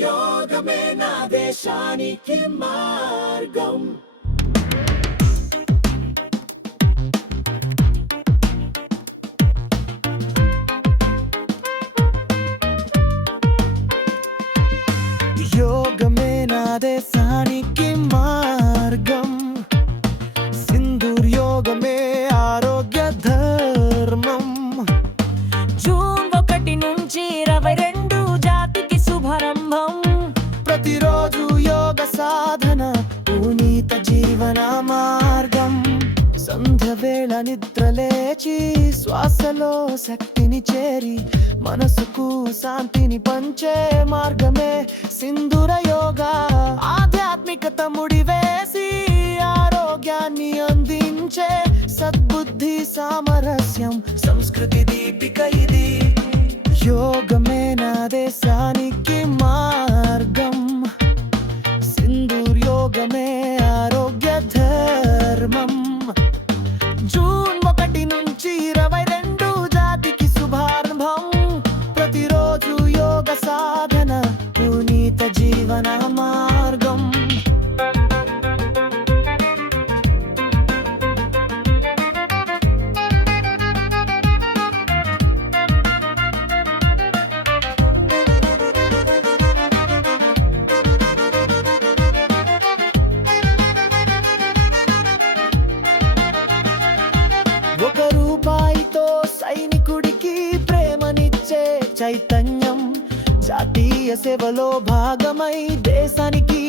యోగమే నా దేశానికి మార్గం. యోగమే నా దేశానికి మార్గం. సింధూర్ యోగమే ఆరోగ్య ధర్మం. జూన్ 1 నుంచి 22 జాతికి శుభారంభం. ప్రతిరోజు యోగ సాధన పునీత జీవన మార్గం. సంధ్య వేళ నిద్ర లేచి శ్వాసలో శక్తిని చేరి మనసుకు శాంతిని పంచే మార్గమే సింధూర యోగా. ఆధ్యాత్మికత ముడివేసి ఆరోగ్యాన్ని అందించే సద్బుద్ధి సామరస్యం సంస్కృతి దీపిక ఇది. యోగమే నా దేశానికి మార్గం. సింధూర్ యోగమే ఆరోగ్య ధర్మం. జూన్ 1 నుంచి 22 జాతికి శుభారంభం. ప్రతిరోజు యోగ సాధన పునీత జీవన మార్గం. రూపాయితో సైనికుడికి ప్రేమనిచ్చే చైతన్యం. జాతీయ సేవలో భాగమై దేశానికి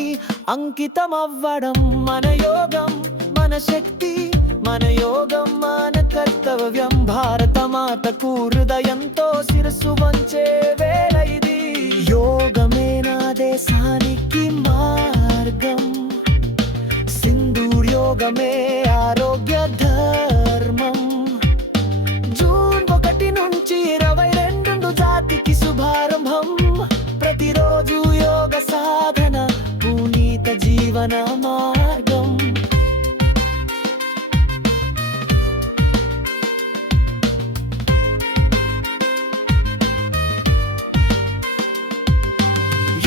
అంకితమవ్వడం మన యోగం, మన శక్తి, మన యోగం, మన కర్తవ్యం. భారత మాతకు హృదయంతో శిరస్సు వంచే వేళ ఇది. యోగమే నా దేశానికి మార్గం. సింధూర్ యోగమే ఆరోగ్య ధర్మం. జూన్ 1 నుంచి 22 జాతికి శుభారంభం. ప్రతిరోజు యోగ సాధన పునీత జీవన మార్గం.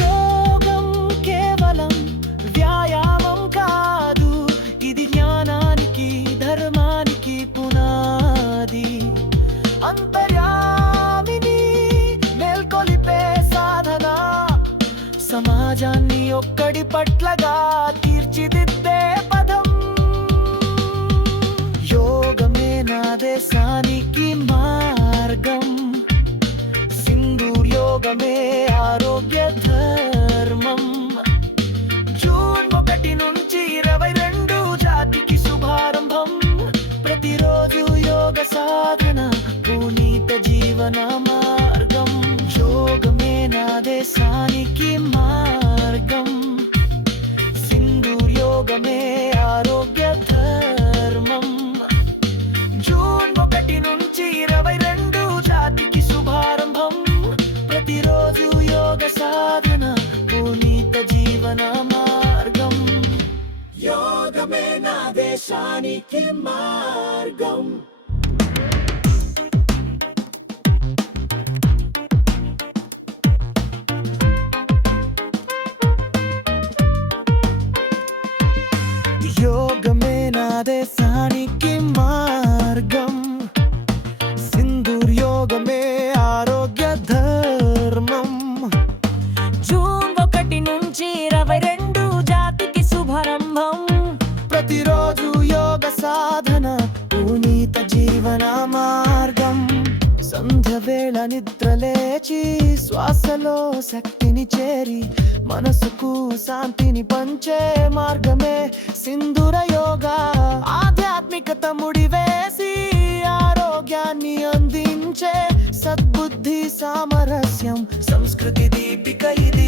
యోగం కేవలం వ్యాయామం కాదు, ఇది జ్ఞానానికి ధర్మానికి పునాది. అంతర్యామిని మేల్కొలిపే సాధన సమాజాన్ని ఒక్కడి పట్లగా తీర్చిదిద్దే పదం. యోగమే నా దేశానికి మార్గం. సింధూర్ యోగమే ఆరోగ్య ధర్మం. జూన్ 1 నుంచి 22 జాతికి శుభారంభం. ప్రతిరోజు యోగ సాధన పునీత జీవన మార్గం. యోగమే నా దేశానికి మార్గం. సింధూర్ యోగమే ఆరోగ్య ధర్మం. జూన్ 1 నుంచి 22 జాతికి శుభారంభం. ప్రతిరోజు యోగ సాధన పునీత జీవన మార్గం. యోగమే నా దేశానికి మార్గం. యోగమే నా దేశానికి మార్గం. సింధూర్ యోగమే ఆరోగ్య ధర్మం. జూన్ 1 నుంచి 22 జాతికి శుభారంభం. ప్రతిరోజు యోగ సాధన పునీత జీవన మార్గం. సంధ్య వేళ నిద్ర లేచి శ్వాసలో శక్తిని చేరి మనసుకు శాంతిని పంచే మార్గమే సింధూర యోగా. ఆధ్యాత్మికత ముడివేసి ఆరోగ్యాన్ని అందించే సద్బుద్ధి సామరస్యం సంస్కృతి దీపిక ఇది.